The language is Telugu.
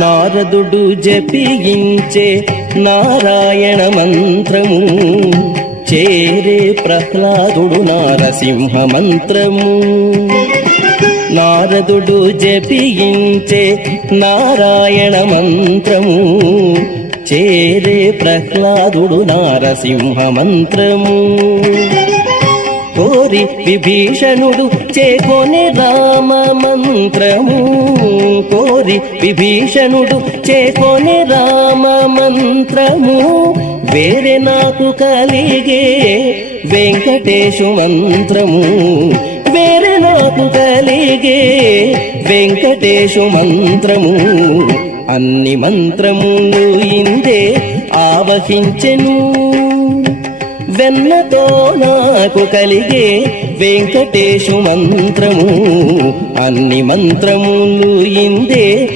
నారదుడు జపించే నారాయణ మంత్రము చేరే ప్రహ్లాదుడు నారసింహ మంత్రము. నారదుడు జపించే నారాయణ మంత్రము చేరే ప్రహ్లాదుడు నారసింహ మంత్రము. కోరి విభీషణుడు చేకొనే రామ మంత్రము. కోరి విభీషణుడు చేకొనే రామ మంత్రము వేరే నాకు కలిగే వెంకటేశు మంత్రము. వేరే నాకు కలిగే వెంకటేశు మంత్రము. అన్ని మంత్రములు ఇందే ఆవహించెను. వెన్నతో నాకు కలిగే వెంకటేశు మంత్రము. అన్ని మంత్రములు ఇందే